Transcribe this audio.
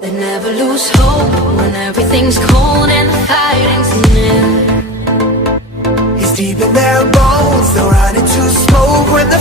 They never lose hope when everything's cold and the fighting's near. It's deep in their bones, they'll run into smoke when the